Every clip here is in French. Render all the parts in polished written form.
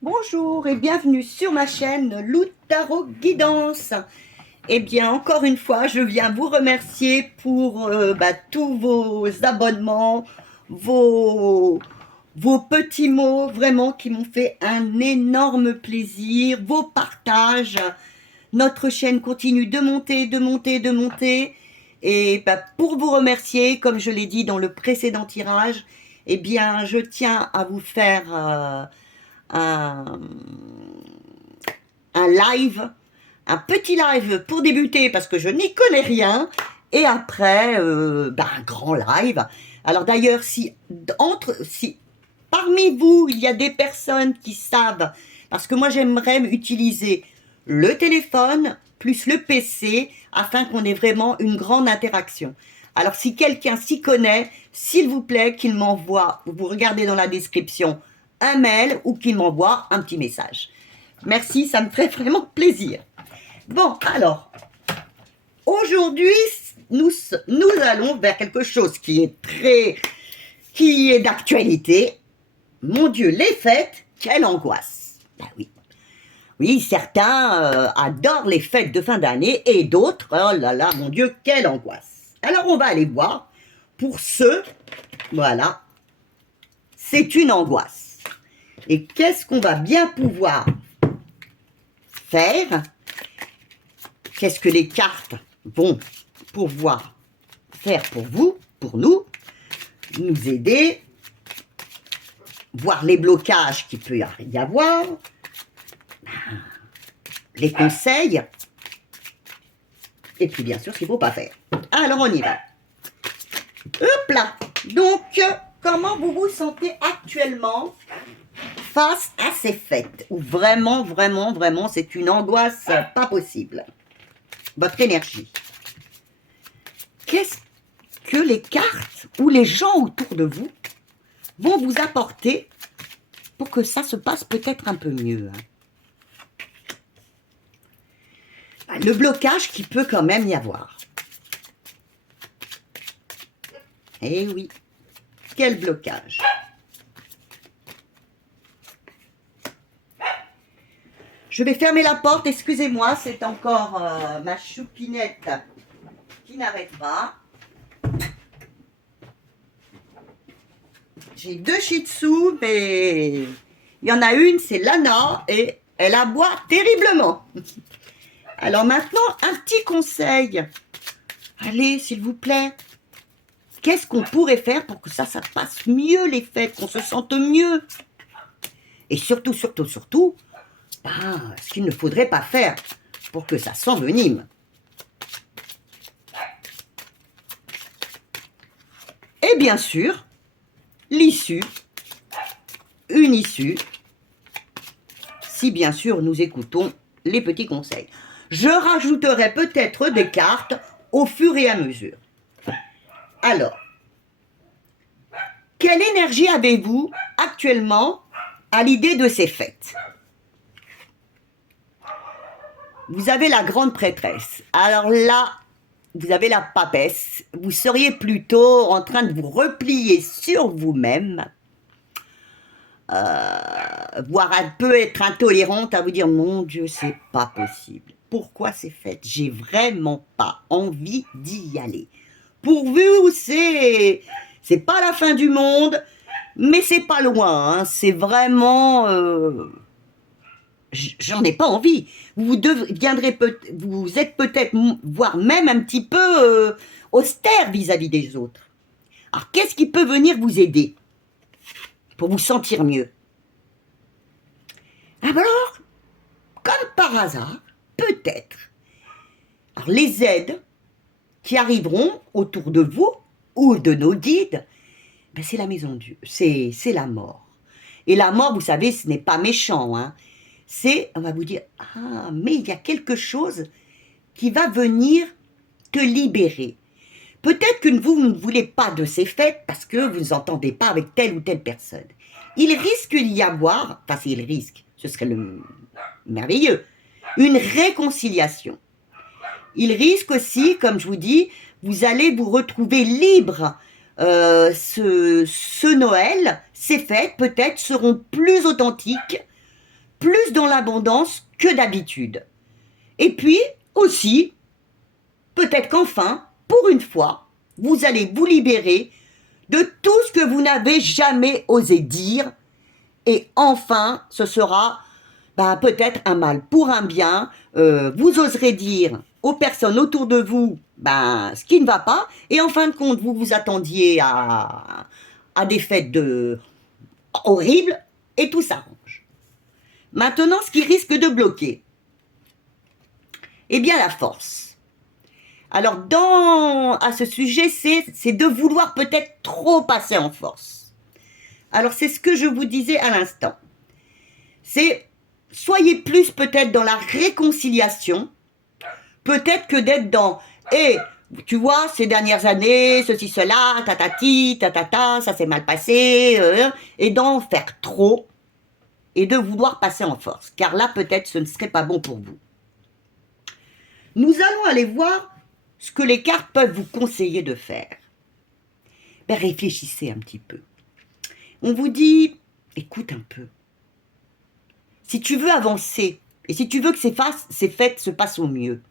Bonjour et bienvenue sur ma chaîne Lou Tarot Guidance. Eh bien, encore une fois, je viens vous remercier pour tous vos abonnements, vos, vos petits mots, vraiment qui m'ont fait un énorme plaisir, vos partages. Notre chaîne continue de monter, de monter, de monter. Et pour vous remercier, comme je l'ai dit dans le précédent tirage, eh bien, je tiens à vous faire un, un live, un petit live pour débuter parce que je n'y connais rien, et après un grand live. Alors d'ailleurs, si parmi vous il y a des personnes qui savent, parce que moi j'aimerais utiliser le téléphone plus le PC afin qu'on ait vraiment une grande interaction. Alors si quelqu'un s'y connaît, s'il vous plaît qu'il m'envoie, vous regardez dans la description, un mail ou qu'il m'envoie un petit message. Merci, ça me ferait vraiment plaisir. Bon, alors, aujourd'hui, nous allons vers quelque chose qui est d'actualité. Mon Dieu, les fêtes, quelle angoisse. Ben oui. Oui, certains adorent les fêtes de fin d'année et d'autres, oh là là, mon Dieu, quelle angoisse. Alors, on va aller voir. Pour ceux, voilà, c'est une angoisse. Et qu'est-ce qu'on va bien pouvoir faire? Qu'est-ce que les cartes vont pouvoir faire pour vous, pour nous aider, voir les blocages qu'il peut y avoir, les conseils, et puis bien sûr ce qu'il ne faut pas faire. Alors on y va. Hop là. Donc, comment vous vous sentez actuellement face à ces fêtes où vraiment, vraiment, vraiment, c'est une angoisse pas possible? Votre énergie. Qu'est-ce que les cartes ou les gens autour de vous vont vous apporter pour que ça se passe peut-être un peu mieux? Le blocage qui peut quand même y avoir. Eh oui, quel blocage! Je vais fermer la porte, excusez-moi, c'est encore ma choupinette qui n'arrête pas. J'ai deux shih tzus, mais il y en a une, c'est Lana, et elle aboie terriblement. Alors maintenant, un petit conseil. Allez, s'il vous plaît. Qu'est-ce qu'on pourrait faire pour que ça passe mieux les fêtes, qu'on se sente mieux? Et surtout, surtout, surtout, ce qu'il ne faudrait pas faire pour que ça s'envenime. Et bien sûr, l'issue, une issue, si bien sûr nous écoutons les petits conseils. Je rajouterai peut-être des cartes au fur et à mesure. Alors, quelle énergie avez-vous actuellement à l'idée de ces fêtes? Vous avez la grande prêtresse. Alors là, vous avez la papesse. Vous seriez plutôt en train de vous replier sur vous-même, voire un peu être intolérante, à vous dire, mon Dieu, c'est pas possible. Pourquoi ces fêtes? J'ai vraiment pas envie d'y aller. Pour vous, c'est pas la fin du monde, mais c'est pas loin. Hein. C'est vraiment... j'en ai pas envie. Vous êtes peut-être, voire même un petit peu austère vis-à-vis des autres. Alors, qu'est-ce qui peut venir vous aider pour vous sentir mieux? Alors, comme par hasard, peut-être, les aides qui arriveront autour de vous ou de nos guides, c'est la maison Dieu, c'est la mort. Et la mort, vous savez, ce n'est pas méchant, hein. On va vous dire, mais il y a quelque chose qui va venir te libérer. Peut-être que vous ne voulez pas de ces fêtes parce que vous n'entendez pas avec telle ou telle personne. Il risque d'y avoir, il risque, ce serait le merveilleux, une réconciliation. Il risque aussi, comme je vous dis, vous allez vous retrouver libre. Ce Noël, ces fêtes peut-être seront plus authentiques, plus dans l'abondance que d'habitude. Et puis aussi, peut-être qu'enfin, pour une fois, vous allez vous libérer de tout ce que vous n'avez jamais osé dire. Et enfin, ce sera peut-être un mal pour un bien. Vous oserez dire aux personnes autour de vous ce qui ne va pas. Et en fin de compte, vous vous attendiez à des fêtes horribles et tout s'arrange. Maintenant, ce qui risque de bloquer, eh bien la force. Alors, à ce sujet, c'est de vouloir peut-être trop passer en force. Alors, c'est ce que je vous disais à l'instant. Soyez plus peut-être dans la réconciliation, peut-être que d'être dans, tu vois, ces dernières années, ceci, cela, tatati, tatata, ça s'est mal passé, et d'en faire trop, et de vouloir passer en force. Car là, peut-être, ce ne serait pas bon pour vous. Nous allons aller voir ce que les cartes peuvent vous conseiller de faire. Réfléchissez un petit peu. On vous dit, écoute un peu. Si tu veux avancer, et si tu veux que ces fêtes se passent au mieux,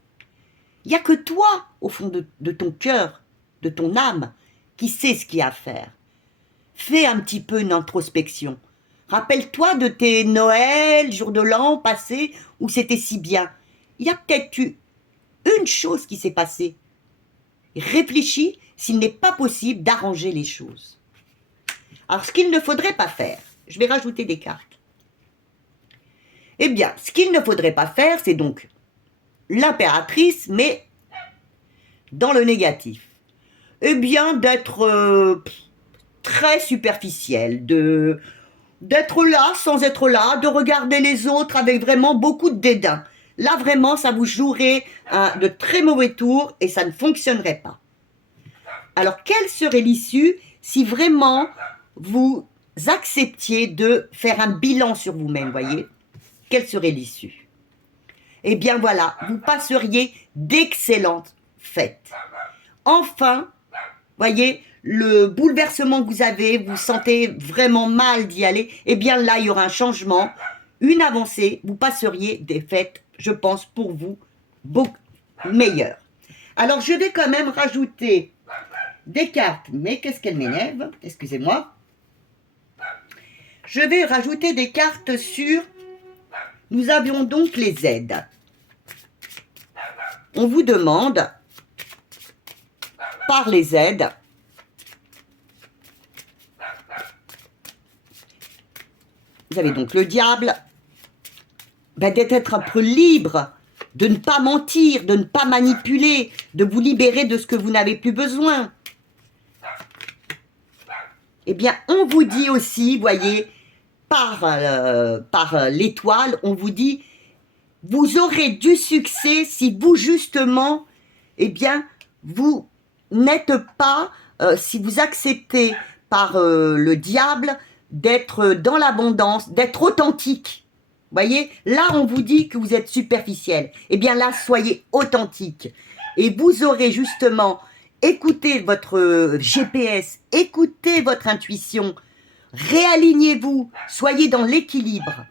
il n'y a que toi, au fond de ton cœur, de ton âme, qui sait ce qu'il y a à faire. Fais un petit peu une introspection. Rappelle-toi de tes Noëls, jours de l'an passés, où c'était si bien. Il y a peut-être eu une chose qui s'est passée. Réfléchis s'il n'est pas possible d'arranger les choses. Alors, ce qu'il ne faudrait pas faire, je vais rajouter des cartes. Eh bien, ce qu'il ne faudrait pas faire, c'est donc l'impératrice, mais dans le négatif. Eh bien, d'être très superficiel, d'être là sans être là, de regarder les autres avec vraiment beaucoup de dédain. Là, vraiment, ça vous jouerait de très mauvais tours et ça ne fonctionnerait pas. Alors, quelle serait l'issue si vraiment vous acceptiez de faire un bilan sur vous-même, voyez? Quelle serait l'issue? Eh bien voilà, vous passeriez d'excellentes fêtes. Enfin, voyez, le bouleversement que vous avez, vous sentez vraiment mal d'y aller, eh bien là, il y aura un changement, une avancée, vous passeriez des fêtes, je pense, pour vous, beaucoup meilleures. Alors, je vais quand même rajouter des cartes, mais qu'est-ce qu'elle m'énerve? Excusez-moi. Je vais rajouter des cartes sur... Nous avions donc les aides. On vous demande, par les aides, vous avez donc le diable, d'être un peu libre, de ne pas mentir, de ne pas manipuler, de vous libérer de ce que vous n'avez plus besoin. Eh bien, on vous dit aussi, voyez, par l'étoile, on vous dit, vous aurez du succès si vous, justement, eh bien, vous n'êtes pas, si vous acceptez par le diable d'être dans l'abondance, d'être authentique. Voyez, là, on vous dit que vous êtes superficiel. Eh bien là, soyez authentique. Et vous aurez justement écouté votre GPS, écoutez votre intuition, réalignez-vous, soyez dans l'équilibre.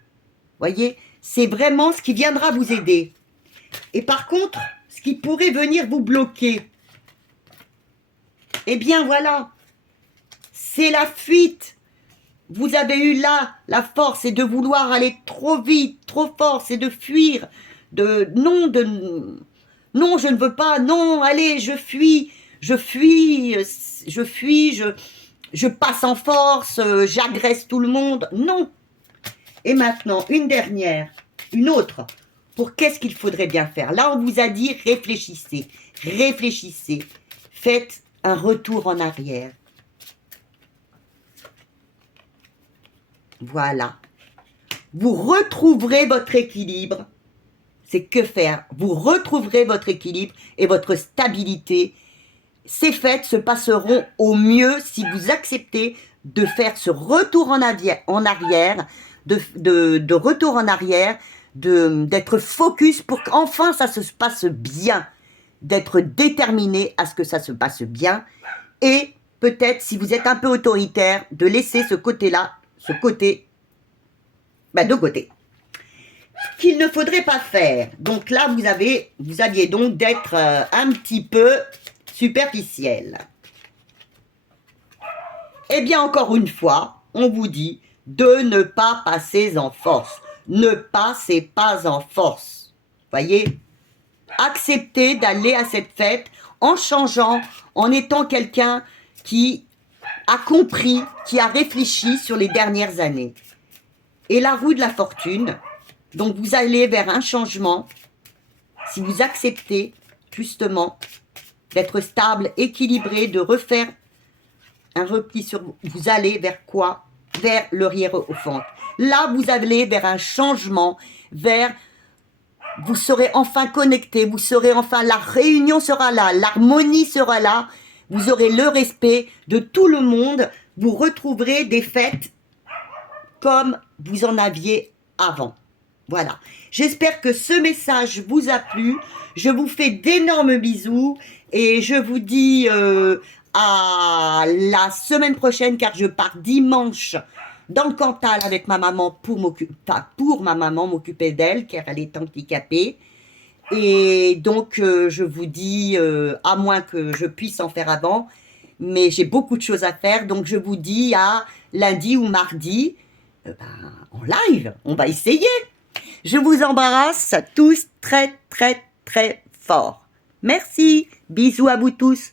Voyez, c'est vraiment ce qui viendra vous aider. Et par contre, ce qui pourrait venir vous bloquer, eh bien voilà, c'est la fuite. Vous avez eu là la force, c'est de vouloir aller trop vite, trop fort, c'est de fuir, non, je ne veux pas, non, allez, je fuis, je passe en force, j'agresse tout le monde, non. Et maintenant, une autre, pour qu'est-ce qu'il faudrait bien faire? Là, on vous a dit, réfléchissez, faites un retour en arrière. Voilà. Vous retrouverez votre équilibre. C'est que faire? Vous retrouverez votre équilibre et votre stabilité. Ces fêtes se passeront au mieux si vous acceptez de faire ce retour en arrière, d'être focus pour qu'enfin ça se passe bien, d'être déterminé à ce que ça se passe bien et peut-être si vous êtes un peu autoritaire, de laisser ce côté-là, de côté. qu'il ne faudrait pas faire. Donc là, vous aviez donc d'être un petit peu superficiel. Eh bien, encore une fois, on vous dit de ne pas passer en force. Ne passez pas en force. Voyez? Acceptez d'aller à cette fête en changeant, en étant quelqu'un qui a compris, qui a réfléchi sur les dernières années. Et la roue de la fortune, donc vous allez vers un changement, si vous acceptez justement d'être stable, équilibré, de refaire un repli sur vous, vous allez vers quoi? Vers le hiérophante. Là, vous allez vers un changement, vers... Vous serez enfin connecté, vous serez enfin... La réunion sera là, l'harmonie sera là, vous aurez le respect de tout le monde, vous retrouverez des fêtes comme vous en aviez avant. Voilà. J'espère que ce message vous a plu. Je vous fais d'énormes bisous et je vous dis à la semaine prochaine car je pars dimanche dans le Cantal avec ma maman pour m'occuper d'elle car elle est handicapée. Et donc je vous dis, à moins que je puisse en faire avant, mais j'ai beaucoup de choses à faire. Donc je vous dis à lundi ou mardi en live. On va essayer. Je vous embrasse tous très très très fort. Merci. Bisous à vous tous.